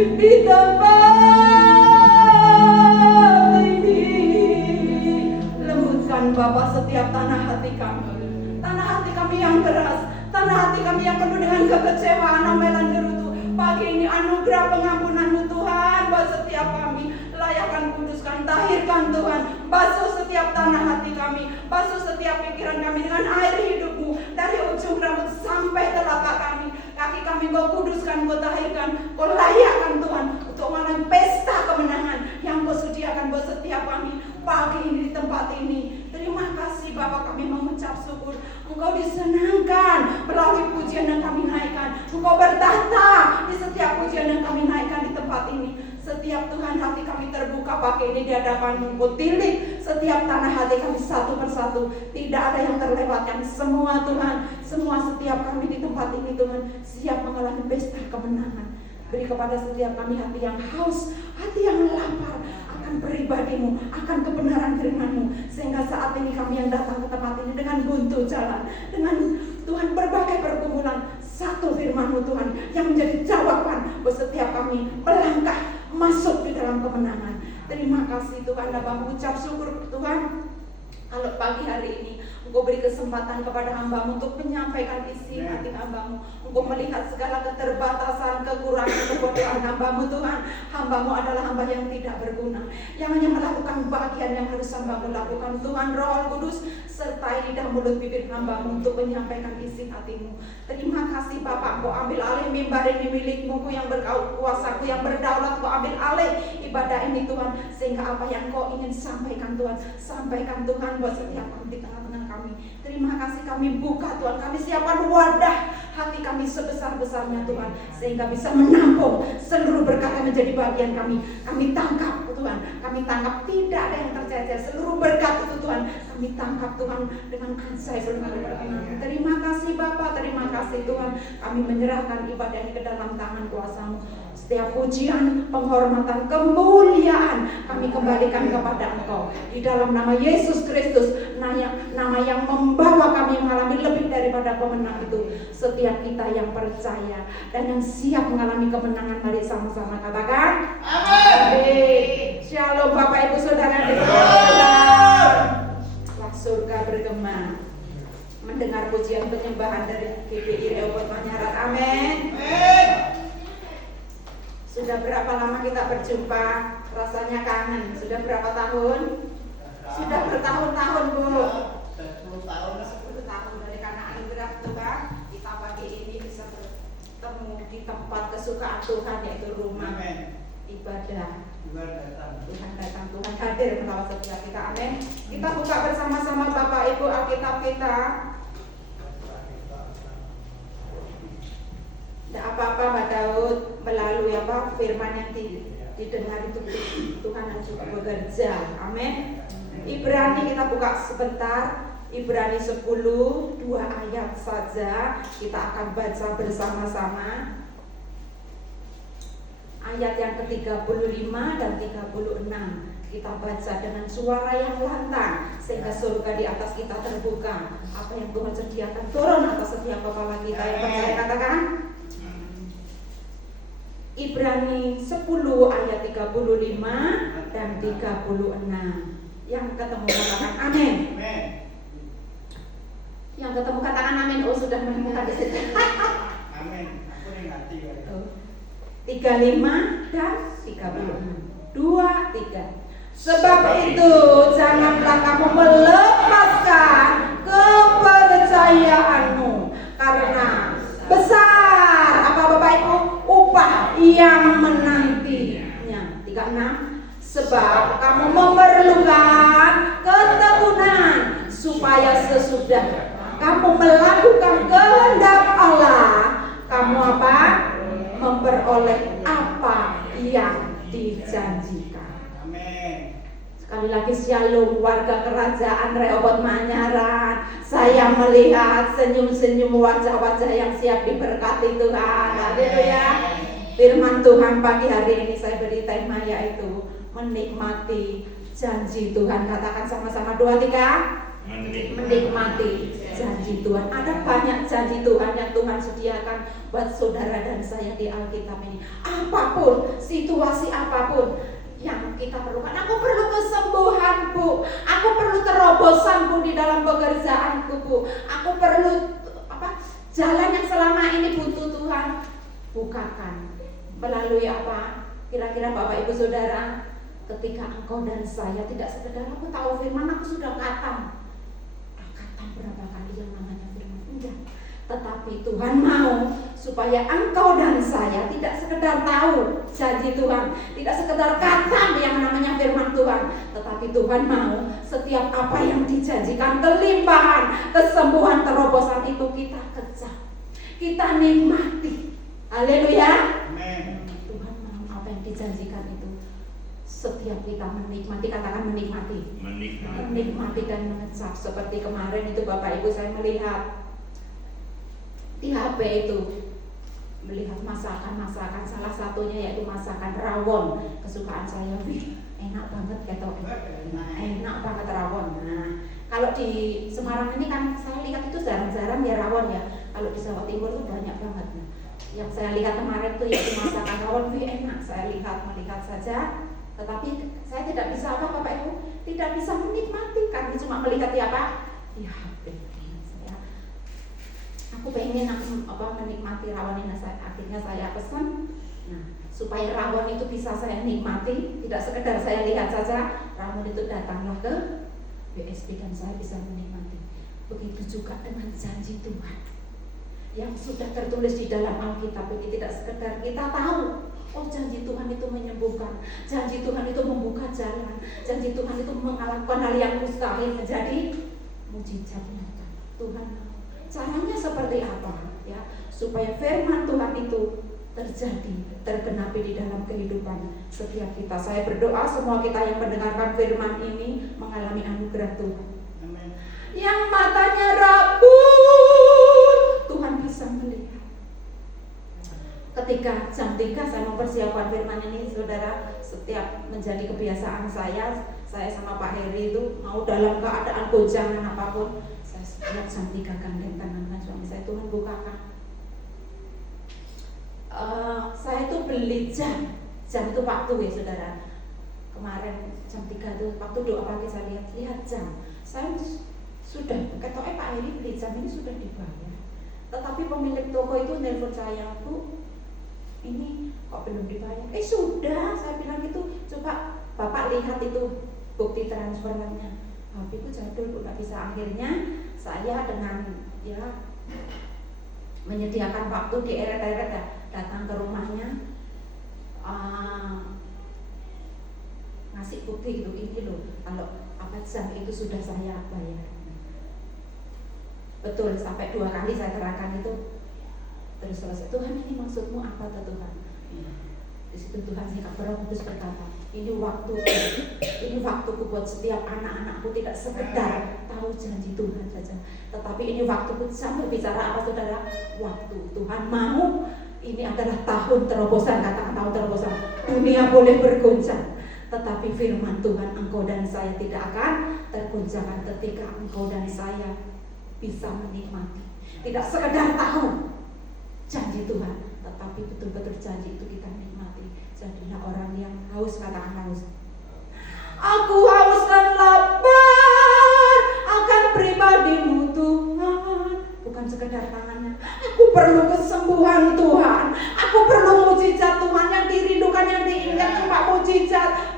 di tempat ini. Lembutkan Bapa setiap tanah hati kami yang keras, tanah hati kami yang penuh dengan kekecewaan, omelan gerutu. Pagi ini anugerah pengampunan-Mu Tuhan buat setiap kami. Layakan, kuduskan, tahirkan Tuhan. Basuh setiap tanah hati kami, basuh setiap pikiran kami dengan air hidup-Mu. Dari ujung rambut sampai telapak kami, kaki kami Kau kuduskan, Kau tahirkan, Kau layakkan Tuhan untuk mengalami pesta kemenangan yang Kau sediakan buat setiap kami pagi ini di tempat ini. Terima kasih Bapa, kami mengucap syukur. Engkau disenangkan melalui pujian yang kami naikkan. Engkau bertahta di setiap pujian yang kami naikkan di tempat ini. Setiap Tuhan hati kami terbuka pagi ini di hadapan-Mu. Engkau tilik setiap tanah hati kami satu persatu. Tidak ada yang terlewatkan. Semua Tuhan, semua setiap kami di tempat ini Tuhan siap mengalami pesta kemenangan. Beri kepada setiap kami hati yang haus, hati yang lapar akan pribadi-Mu, akan kebenaran firman-Mu. Sehingga saat ini kami yang datang ke tempat ini dengan buntu jalan, dengan Tuhan berbagai pergumulan, satu firman-Mu Tuhan yang menjadi jawaban buat setiap kami melangkah masuk di dalam kemenangan. Terima kasih Tuhan, Bapa mengucap syukur Tuhan. Kalau pagi hari ini Engkau beri kesempatan kepada hamba-Mu untuk menyampaikan isi hati hamba-Mu. Engkau melihat segala keterbatasan, kekurangan, kebodohan hamba-Mu Tuhan. Hamba-Mu adalah hamba yang tidak berguna, yang hanya melakukan bagian yang harus hamba-Mu lakukan. Tuhan Roh Kudus sertai lidah mulut bibir hamba-Mu untuk menyampaikan isi hati-Mu. Terima kasih Bapak, Engkau ambil alih mimbar ini milik-Mu, Ku yang berkuasa, Ku yang berdaulat, Ku ambil alih ibadah ini Tuhan. Sehingga apa yang Kau ingin sampaikan Tuhan, sampaikan Tuhan buat setiap kami di tengah-tengah kami. Terima kasih, kami buka Tuhan, kami siapkan wadah hati kami sebesar-besarnya Tuhan, sehingga bisa menampung seluruh berkat yang menjadi bagian kami. Kami tangkap Tuhan, kami tangkap, tidak ada yang tercecer. Seluruh berkat itu Tuhan kami tangkap Tuhan dengan ajaib dengan berkenan. Terima kasih Bapa, terima kasih Tuhan. Kami menyerahkan ibadah ini ke dalam tangan kuasa-Mu. Setiap pujian, penghormatan, kemuliaan kami kembalikan kepada Engkau di dalam nama Yesus Kristus, nama yang membawa kami mengalami lebih daripada pemenang itu. Setiap kita yang percaya dan yang siap mengalami kemenangan, mari sama-sama katakan amin. Shalom Bapak Ibu Saudara di dalam surga bergema mendengar pujian penyembahan dari GBI Rehoboth Manyarat. Amin. Sudah berapa lama kita berjumpa? Rasanya kangen. Sudah berapa tahun? Sudah bertahun-tahun Bu. 10 tahun dari karena anugerah Tuhan kita pagi ini bisa bertemu di tempat kesukaan Tuhan, yaitu rumah ibadah. Tuhan datang, Tuhan hadir merawat setiap kita. Amin. Kita buka bersama-sama Bapak Ibu Alkitab kita. Tidak apa-apa Mbak Daud, melalui firman yang didengar itu Tuhan yang juga bekerja. Amin. Ibrani kita buka sebentar. Ibrani 10, 2 ayat saja kita akan baca bersama-sama. Ayat yang ke-35 dan 36 kita baca dengan suara yang lantang sehingga surga di atas kita terbuka. Apa yang Tuhan sediakan turun atas setiap kepala kita yang percaya, katakan Ibrani 10 ayat 35 dan 36. Yang ketemu katakan amin. Yang ketemu katakan amin. Oh, sudah menemukan di situ. Amin. Aku ngerti. 35 dan 36. 2, 3. Sebab itu janganlah kamu melepaskan kepercayaanmu, karena besar apa Bapak Ibu upah yang menantinya. 36. Sebab kamu memerlukan ketekunan supaya sesudah kamu melakukan kehendak Allah, kamu apa? Memperoleh apa yang dijanjikan. Amin. Sekali lagi shalom warga kerajaan Rehoboth Manyarat. Saya melihat senyum-senyum wajah-wajah yang siap diberkati Tuhan. Haleluya. Firman Tuhan pagi hari ini saya beri tema yaitu menikmati janji Tuhan. Katakan sama-sama 2, 3. menikmati janji Tuhan. Ada banyak janji Tuhan yang Tuhan sediakan buat saudara dan saya di Alkitab ini. Apapun, situasi apapun yang kita perlukan. Aku perlu kesembuhan, Bu. Aku perlu terobosan, Bu, di dalam pekerjaanku, Bu. Aku perlu jalan yang selama ini butuh Tuhan bukakan. Melalui apa? Kira-kira Bapak Ibu Saudara, ketika engkau dan saya tidak sekedar aku tahu firman, aku sudah khatam berapa kali yang namanya firman, enggak. Tetapi Tuhan mau supaya engkau dan saya tidak sekedar tahu janji Tuhan, tidak sekedar khatam yang namanya firman Tuhan, tetapi Tuhan mau setiap apa yang dijanjikan, kelimpahan, kesembuhan, terobosan itu kita kejar, kita nikmati. Haleluya. Tuhan mau apa yang dijanjikan itu setiap kita menikmati, katakan menikmati dan mengecap. Seperti kemarin itu Bapak Ibu, saya melihat di HP itu, melihat masakan, salah satunya yaitu masakan rawon kesukaan saya. Wih, enak banget ketok, enak banget rawon. Nah, kalau di Semarang ini kan saya lihat itu jarang-jarang ya rawon ya. Kalau di Jawa Timur itu banyak banget. Nah, yang saya lihat kemarin itu yaitu masakan rawon. Wih, enak. Saya melihat saja. Tetapi saya tidak bisa Bapak Ibu, tidak bisa menikmati karena cuma melihat di apa? Di HP. Aku pengen menikmati rawon ini, akhirnya saya pesan. Nah, supaya rawon itu bisa saya nikmati, tidak sekedar saya lihat saja, rawon itu datanglah ke BSP dan saya bisa menikmati. Begitu juga dengan janji Tuhan yang sudah tertulis di dalam Alkitab ini, tidak sekedar kita tahu. Oh, janji Tuhan itu menyembuhkan, janji Tuhan itu membuka jalan, janji Tuhan itu mengalahkan hal yang mustahil menjadi mujizat nyata. Tuhan caranya seperti apa ya supaya firman Tuhan itu terjadi, tergenapi di dalam kehidupan setiap kita. Saya berdoa semua kita yang mendengarkan firman ini mengalami anugerah Tuhan. Amen. Yang matanya rabun, Tuhan bisa melihat. Ketika jam 3 saya mempersiapkan firman ini, saudara, setiap menjadi kebiasaan saya sama Pak Heri itu mau dalam keadaan gonjangan apapun, saya setiap jam 3 gandeng tangan dengan suami saya, Tuhan bukakan. Saya itu beli jam itu waktu ya saudara. Kemarin jam 3 itu waktu doa pagi saya lihat jam. Saya sudah ketoknya Pak Heri beli jam ini sudah dibayar. Tetapi pemilik toko itu nelpon saya, Bu, ini kok belum dibayar? Sudah, saya bilang gitu. Coba Bapak lihat itu bukti transferannya. HP ku jadul, udah bisa. Akhirnya saya dengan ya menyediakan waktu di eret-eret ya, datang ke rumahnya, ngasih bukti gitu, ini loh, kalau apa jam itu sudah saya bayar. Betul, sampai 2 kali saya terangkan itu. Terus selesai, Tuhan ini maksudmu apa Tuhan? Di situ Tuhan saya Roh Kudus berkata, ini waktuku buat setiap anak-anakku tidak sekedar tahu janji Tuhan saja, tetapi ini waktuku sampai bicara apa saudara? Waktu Tuhan mau ini adalah tahun terobosan, katakan tahun terobosan. Dunia boleh bergoncang, tetapi firman Tuhan engkau dan saya tidak akan tergoncangkan ketika engkau dan saya bisa menikmati. Tidak sekedar tahu janji Tuhan, tetapi betul-betul janji itu kita nikmati. Jadilah orang yang haus, katakan haus. Aku haus dan lapar akan pribadimu Tuhan. Bukan sekedar tangannya. Aku perlu kesembuhan Tuhan. Aku perlu mujizat Tuhan yang dirindukan, yang diingat cuma mujizat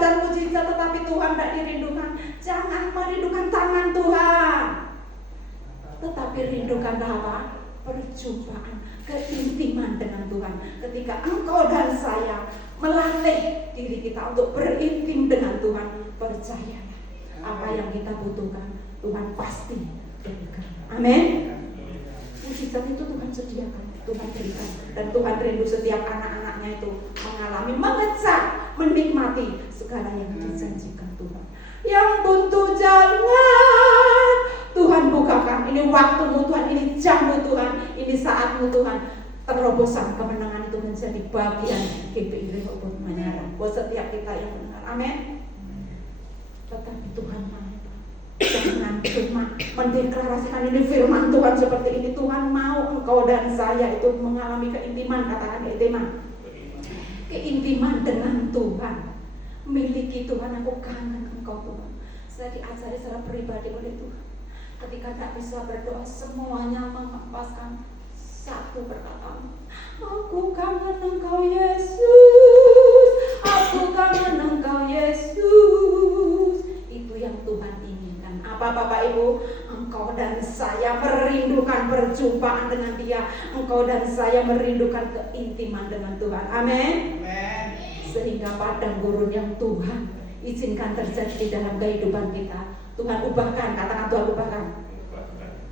dan mujizat, tetapi Tuhan tidak dirindukan. Jangan merindukan tangan Tuhan, tetapi rindukanlah apa? Perjumpaan, keintiman dengan Tuhan. Ketika engkau dan saya melatih diri kita untuk berintim dengan Tuhan, percayalah apa yang kita butuhkan Tuhan pasti berikan. Amin. Mujizat itu Tuhan sediakan, Tuhan berikan, dan Tuhan rindu setiap anak-anaknya itu mengalami, mengecap, menikmati segala yang dijanjikan Tuhan. Yang buntu jangan Tuhan bukakan. Ini waktumu Tuhan, ini jammu Tuhan, ini saatmu Tuhan. Terobosan kemenangan itu menjadi bagian GPI Rehoboth Manyara buat setiap kita yang mendengar. Amin. Tetapi Tuhan mau Jangan cuma mendeklarasikan ini firman Tuhan seperti ini. Tuhan mau engkau dan saya itu mengalami keintiman, katakan keintiman. Keintiman dengan Tuhan. Miliki Tuhan, aku kangen engkau Tuhan. Saya diajari secara pribadi oleh Tuhan. Ketika tak bisa berdoa, semuanya menghempaskan satu perkataan. Aku kangen engkau Yesus. Aku kangen engkau Yesus. Itu yang Tuhan inginkan. Apa Bapak Ibu? Engkau dan saya merindukan perjumpaan dengan Dia. Engkau dan saya merindukan keintiman dengan Tuhan. Amin. Sehingga padang gurun yang Tuhan izinkan terjadi di dalam kehidupan kita, Tuhan ubahkan, katakan Tuhan ubahkan.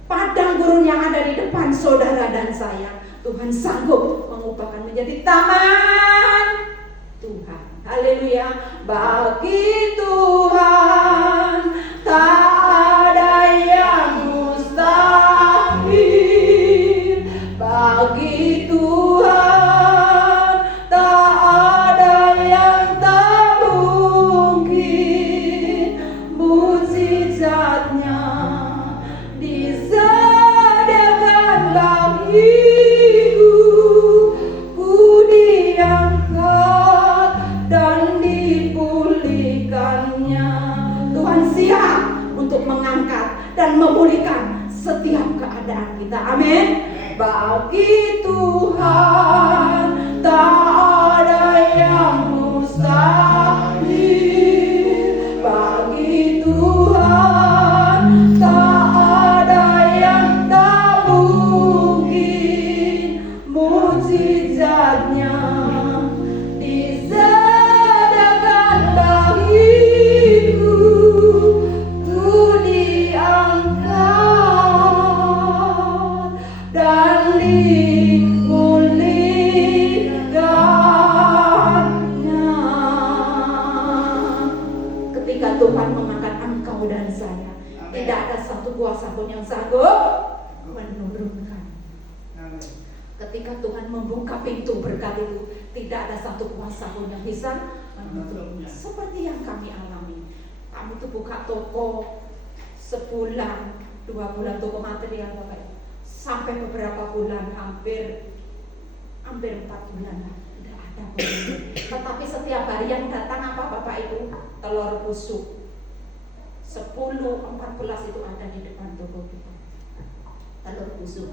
Padang gurun yang ada di depan saudara dan saya, Tuhan sanggup mengubahkan menjadi taman Tuhan. Haleluya. Bagi Tuhan tak ada yang mustahil. Bagi Tuhan tak ada yang tak mungkin. Mujizatnya disediakan bagiku. Ku diangkat dan dipulihkannya. Tuhan siap untuk mengangkat dan memulihkan setiap keadaan kita. Amin. Bagi Tuhan tak ada yang mustahil. Bagi Tuhan tak ada yang tak mungkin. Mujizatnya disediakan bagiku. Ku diangkat dan dipulihkannya. Ketika Tuhan mengangkat engkau dan saya, tidak ada satu kuasa pun yang sanggup menurunkan. Ketika Tuhan membuka pintu berkat itu, tidak ada satu kuasa pun yang bisa menutupnya. Seperti yang kami alami. Kami tuh buka toko sebulan, 2 bulan toko material Bapak. Sampai beberapa bulan, hampir 4 bulan lah, tidak ada pun. Tetapi setiap hari yang datang apa Bapak Ibu? Telur busuk 10-14 itu ada di depan toko kita. Telur busuk.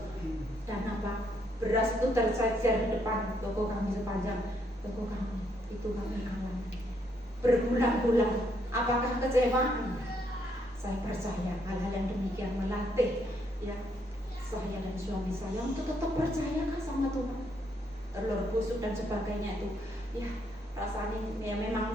Dan apa? Beras itu tercecer di depan toko kami, sepanjang toko kami. Itu kami alami berbulan-bulan. Apakah kecewaan? Saya percaya hal-hal yang demikian melatih ya saya dan suami saya untuk tetap percaya sama Tuhan. Telur busuk dan sebagainya itu ya rasanya ya memang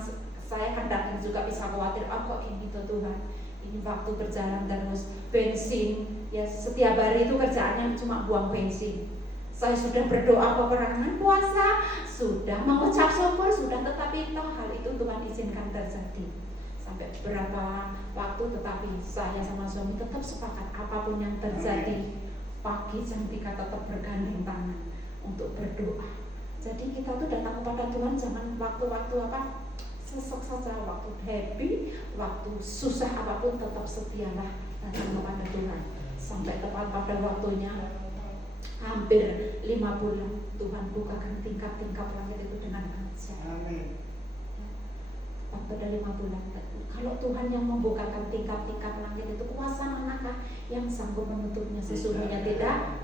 saya kadang juga bisa khawatir, kok ini tuh Tuhan, ini waktu berjalan terus, bensin ya setiap hari itu kerjaannya cuma buang bensin. Saya sudah berdoa peperangan puasa, sudah mengucap syukur, sudah, tetapi toh hal itu Tuhan izinkan terjadi. Sampai beberapa waktu, tetapi saya sama suami tetap sepakat apapun yang terjadi, pagi jam 3 tetap bergandeng tangan untuk berdoa. Jadi kita tuh datang kepada Tuhan jangan waktu-waktu apa sesek saja, waktu happy, waktu susah apapun tetap setialah datang kepada Tuhan. Sampai tepat pada waktunya hampir 5 bulan Tuhan bukakan tingkap-tingkap langit itu dengan ajaib. Amin. Pada 5 bulan. Kalau Tuhan yang membukakan tingkap-tingkap langit itu, kuasa manakah yang sanggup menutupnya? Sesungguhnya tidak.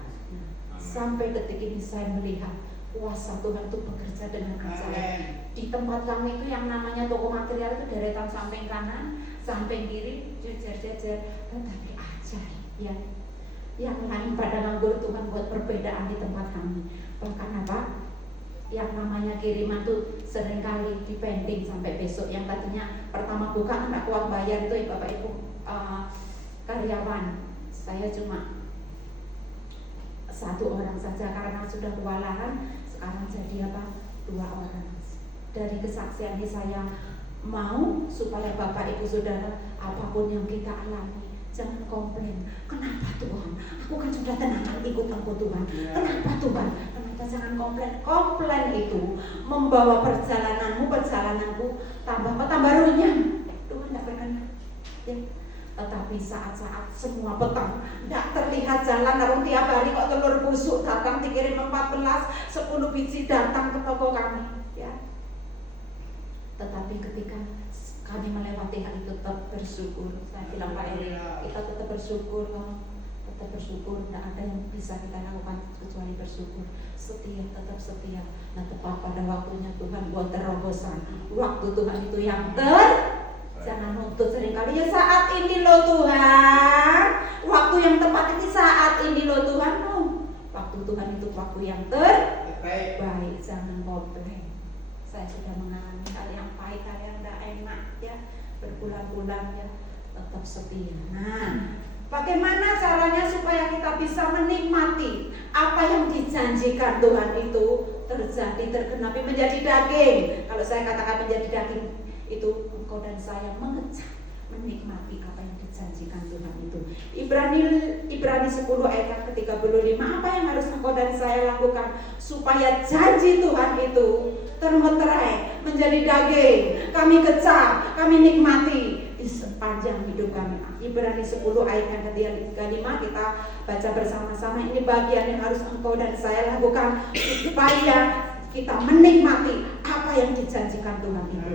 Sampai detik ini saya melihat kuasa Tuhan itu bekerja dengan ajaib. Di tempat kami itu yang namanya toko material itu deretan samping kanan, samping kiri, jejer-jejer, tetapi ajaib ya. Yang lain pada nganggur, Tuhan buat perbedaan di tempat kami. Bahkan apa? Yang namanya kiriman tuh seringkali dipending sampai besok. Yang tadinya pertama buka nggak kuat bayar itu ya Bapak Ibu karyawan. Saya cuma 1 orang saja karena sudah kewalahan. Sekarang jadi apa? 2 orang. Dari kesaksian ini saya mau supaya Bapak Ibu Saudara apapun yang kita alami jangan komplain. Kenapa Tuhan? Aku kan sudah tenang ikut Engkau Tuhan. Kenapa Tuhan? Kenapa jangan komplain? Komplain itu membawa perjalananku tambah runyam. Tuhan tidak berkenan. Ya. Tetapi saat-saat semua petang tidak terlihat jalan, namun tiap hari kok telur busuk datang dikirim 14, 10 biji datang ke toko kami, ya. Tetapi ketika kami melewati hal itu tetap bersyukur. Saya bilang Pak Eri, kita tetap bersyukur, tetap bersyukur. Tidak ada yang bisa kita lakukan kecuali bersyukur. Setia, tetap setia. Nah, tepat pada waktunya Tuhan buat terobosan. Waktu Tuhan itu yang jangan nuntut seringkali, ya saat ini loh Tuhan, waktu yang tepat ini saat ini loh Tuhan. Waktu Tuhan itu waktu yang terbaik, jangan komplain. Saya sudah mengalami hal yang pahit, hal yang tidak enak, ya, berbulan-bulan, ya, tetap setia. Nah, bagaimana caranya supaya kita bisa menikmati apa yang dijanjikan Tuhan itu terjadi, tergenapi, menjadi daging. Kalau saya katakan menjadi daging, itu engkau dan saya mengejar, menikmati apa yang dijanjikan Tuhan itu. Ibrani 10 ayat yang ke-35, apa yang harus engkau dan saya lakukan supaya janji Tuhan itu termeterai menjadi daging, kami kejar, kami nikmati di sepanjang hidup kami. Ibrani 10 ayat yang ke-35 kita baca bersama-sama. Ini bagian yang harus engkau dan saya lakukan supaya kita menikmati apa yang dijanjikan Tuhan itu.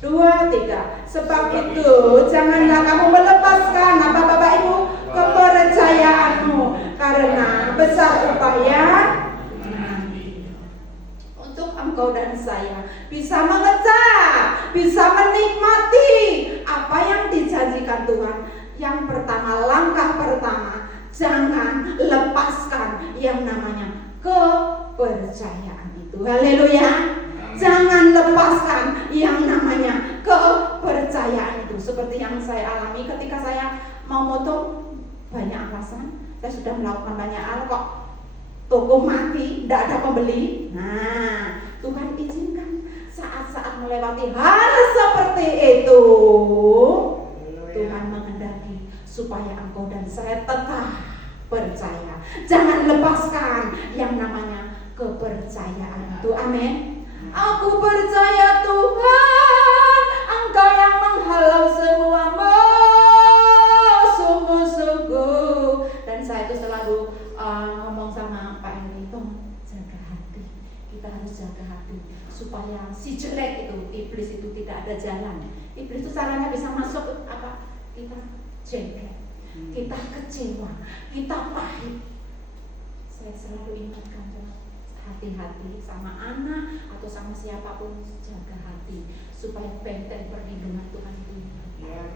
2, 3. Sebab itu janganlah kamu melepaskan apa Bapak Ibu kepercayaanmu, karena besar upaya untuk engkau dan saya bisa mengejar, bisa menikmati apa yang dijanjikan Tuhan. Yang pertama, langkah pertama, jangan lepaskan yang namanya kepercayaan itu. Haleluya. Jangan lepaskan yang namanya kepercayaan itu. Seperti yang saya alami ketika saya mau motong, banyak alasan. Saya sudah melakukan banyak hal, kok toko mati, tidak ada pembeli. Nah, Tuhan izinkan saat-saat melewati hal seperti itu, Tuhan mengendaki supaya engkau dan saya tetap percaya. Jangan lepaskan yang namanya kepercayaan itu. Amin. Aku percaya Tuhan, Engkau yang menghalau semua musuh-musuhku. Dan saya itu selalu ngomong sama Pak Eri, jaga hati. Kita harus jaga hati supaya si jelek itu, iblis itu tidak ada jalan. Iblis itu caranya bisa masuk apa? Kita jengkel, kita kecewa, kita pahit. Saya selalu ingatkan, hati-hati sama anak atau sama siapapun, jaga hati supaya benteng perlindungan Tuhan itu.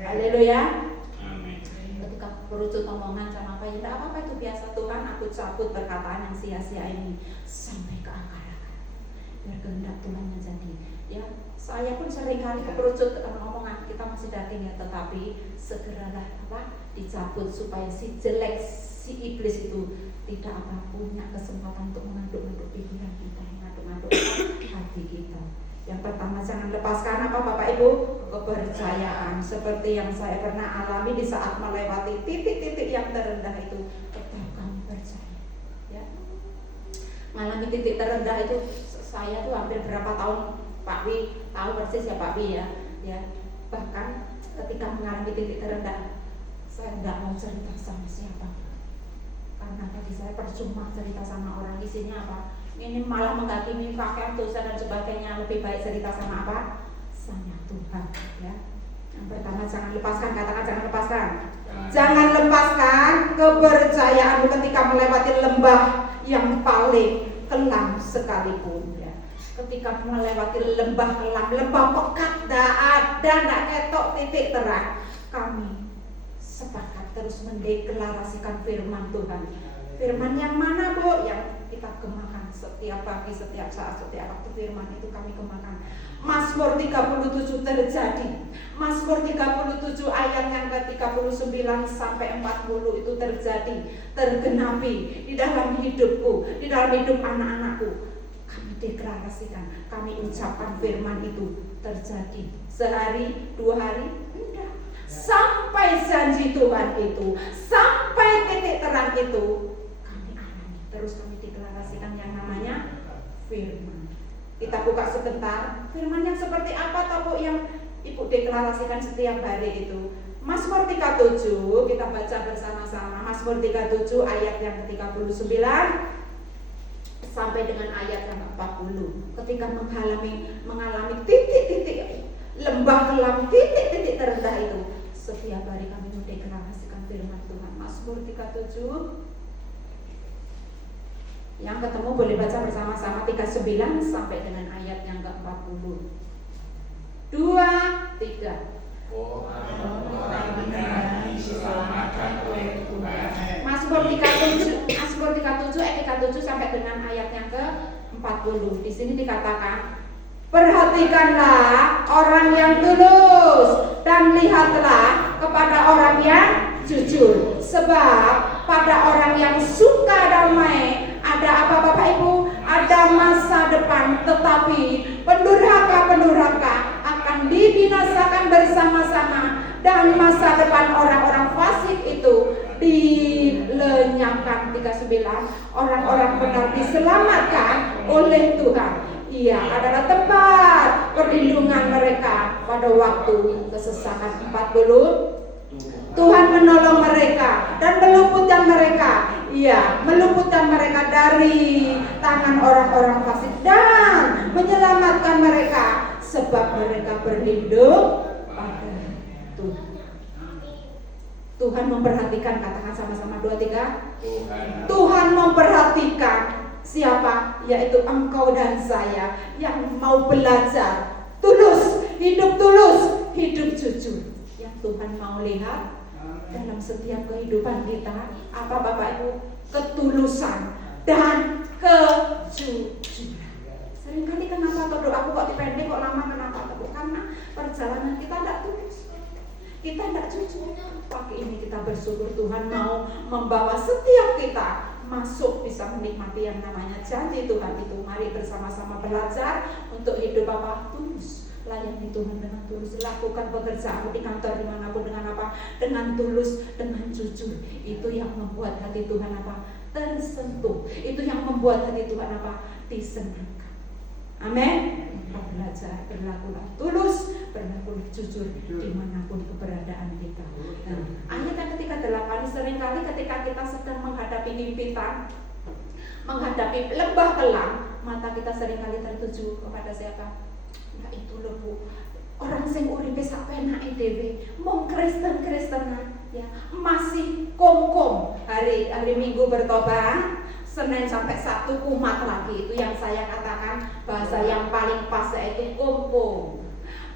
Haleluya. Amin. Ketika kerucut omongan sama apa, ya tidak apa-apa, itu biasa. Tuhan, aku cabut perkataan yang sia-sia ini sampai ke akar-akar, biar kehendak Tuhan yang jadi. Ya, saya pun sering kali kerucut omongan, kita masih daging ya, tetapi segeralah dicabut supaya si jelek, si iblis itu tidak punya kesempatan untuk mengaduk-aduk pikiran kita, mengaduk-aduk hati kita. Yang pertama, jangan lepaskan apa Bapak Ibu? Kepercayaan. Seperti yang saya pernah alami di saat melewati titik-titik yang terendah itu, tetap kami percaya. Ya, mengalami titik terendah itu, saya tuh hampir berapa tahun, Pak Wi tahu persis ya Pak Wi ya. Bahkan ketika mengalami titik terendah, saya tidak mau cerita sama siapa. Karena tadi saya percuma cerita sama orang, isinya apa? Ini malah menghakimi pakaian dosa dan sebagainya. Lebih baik cerita sama apa? Sama Tuhan, ya. Yang pertama, jangan lepaskan, katakan jangan lepaskan. Jangan lepaskan kepercayaanmu ketika melewati lembah yang paling kelam sekalipun, ya. Ketika melewati lembah kelam, lembah pekat, tidak ketok titik terang, kami sepakat terus mendeklarasikan firman Tuhan. Firman yang mana Bu? Yang kita gemakan setiap pagi, setiap saat, setiap waktu. Firman itu kami gemakan. Mazmur 37 terjadi. Mazmur 37 ayat yang ke-39 sampai 40 itu terjadi, tergenapi di dalam hidupku, di dalam hidup anak-anakku. Kami deklarasikan, kami ucapkan firman itu terjadi. Sehari, 2 hari, enggak. Sampai janji Tuhan itu, sampai titik terang itu, kami alami. Terus kami deklarasikan yang namanya firman. Kita buka sebentar, firman yang seperti apa toh Bu yang Ibu deklarasikan setiap hari itu? Mazmur 37 kita baca bersama-sama. Mazmur 37 ayat yang ke-39 sampai dengan ayat yang ke-40. Ketika mengalami titik-titik lembah kelam, titik-titik terendah itu, setiap hari kami mendeklarasikan firman Tuhan. Mazmur 37 yang ketemu boleh baca bersama-sama 39 sampai dengan ayat yang ke-40. 2, 3. Orang benar diselamatkan oleh Tuhan. Mazmur 37 ayat 37 sampai dengan ayat yang ke-40. Di sini dikatakan, perhatikanlah orang yang tulus dan lihatlah kepada orang yang jujur, sebab pada orang yang suka damai ada apa Bapak Ibu? Ada masa depan, tetapi pendurhaka akan dibinasakan bersama-sama, dan masa depan orang-orang fasik itu dilenyapkan. 39. Orang-orang benar diselamatkan oleh Tuhan. Ia adalah tempat perlindungan mereka pada waktu kesesakan. 40. Tuhan menolong mereka dan meluputkan mereka. Ia meluputkan mereka dari tangan orang-orang fasik dan menyelamatkan mereka, sebab mereka berlindung pada Tuhan. Tuhan memperhatikan, katakan sama-sama 2, 3. Tuhan memperhatikan siapa? Yaitu engkau dan saya yang mau belajar tulus, hidup jujur. Yang Tuhan mau lihat dalam setiap kehidupan kita apa Bapak Ibu? Ketulusan dan kejujuran. Seringkali kenapa berdoa aku kok dipendek, kok lama, kenapa? Karena perjalanan kita tidak tulus, kita tidak jujur. Pagi ini kita bersyukur Tuhan mau membawa setiap kita masuk bisa menikmati yang namanya janji Tuhan itu. Mari bersama-sama belajar untuk hidup apa? Tulus. Layani Tuhan dengan tulus, lakukan pekerjaan di kantor dimanapun dengan apa? Dengan tulus, dengan jujur. Itu yang membuat hati Tuhan apa? Tersentuh. Itu yang membuat hati Tuhan apa? Disenangkan. Amin. Belajar, berlakulah tulus, berlakulah jujur dimanapun keberadaan kita. Nah, ayat yang ke-38, seringkali ketika kita sedang menghadapi himpitan, menghadapi lembah kelam, mata kita seringkali tertuju kepada siapa? Nah itu loh Bu, orang sing uripe sak penake dhewe, mung Kristen-Kristenan ya, masih kom-kom. Hari Minggu bertobat, Senin sampai Sabtu kumat lagi. Itu yang saya katakan bahasa yang paling pas, yaitu kom-kom,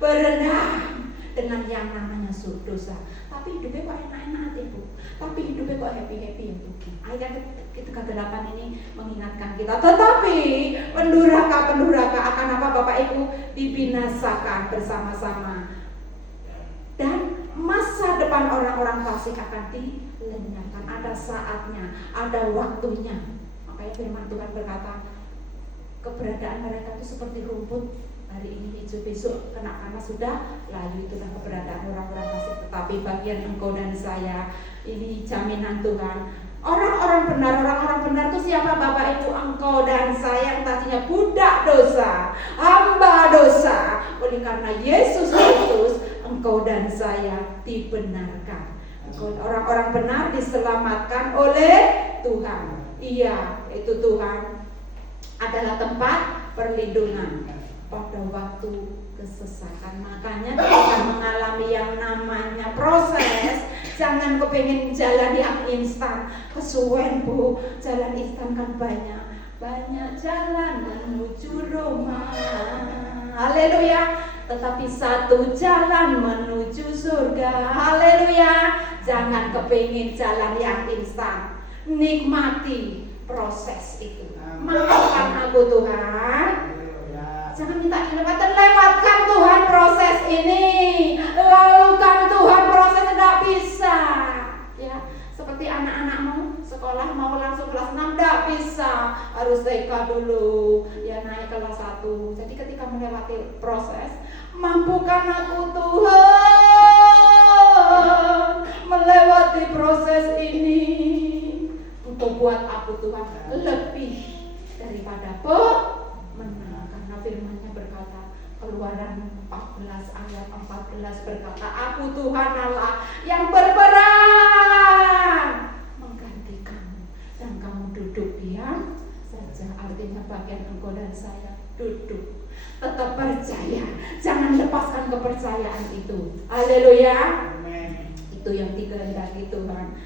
berenang dengan yang namanya dosa. Tapi hidupnya kok enak-enak Bu, tapi hidupnya kok happy-happy ya Bu. Ayat ke-38 ini mengingatkan kita. Tetapi pendurhaka akan apa Bapak Ibu? Dibinasakan bersama-sama, dan masa depan orang-orang fasik akan dilenyapkan. Ada saatnya, ada waktunya. Makanya firman Tuhan berkata, keberadaan mereka itu seperti rumput, hari ini hijau, besok kena panas sudah layu. Itulah keberadaan orang-orang fasik. Tetapi bagian engkau dan saya, ini jaminan Tuhan. Orang-orang benar itu siapa Bapak Ibu? Engkau dan saya yang tadinya budak dosa, hamba dosa. Oleh karena Yesus Kristus, engkau dan saya dibenarkan. Orang-orang benar diselamatkan oleh Tuhan. Iya, itu Tuhan adalah tempat perlindungan pada waktu kesesakan. Makanya kita mengalami yang namanya proses. Jangan kepengen jalan yang instan, kesuwen Bu. Jalan instan kan banyak jalan menuju Roma. Haleluya. Tetapi satu jalan menuju surga. Haleluya. Jangan kepengen jalan yang instan. Nikmati proses itu. Maafkan aku Tuhan. Jangan minta dilewatkan, lewatkan Tuhan proses ini. Lalukan Tuhan proses, tidak bisa. Ya, seperti anak-anakmu sekolah mau langsung kelas 6, tidak bisa. Harus TK dulu, ya naik kelas 1. Jadi ketika melewati proses, mampukan aku Tuhan melewati proses ini untuk buat aku Tuhan lebih daripada pemenang. Karena firman-Nya berkata, Keluaran 14 ayat 14 berkata, aku Tuhan Allah yang berperang mengganti kamu, dan kamu duduk diam saja. Artinya bagian engkau dan saya duduk, tetap percaya, jangan lepaskan kepercayaan itu. Haleluya. Amin. Itu yang dikehendaki Tuhan.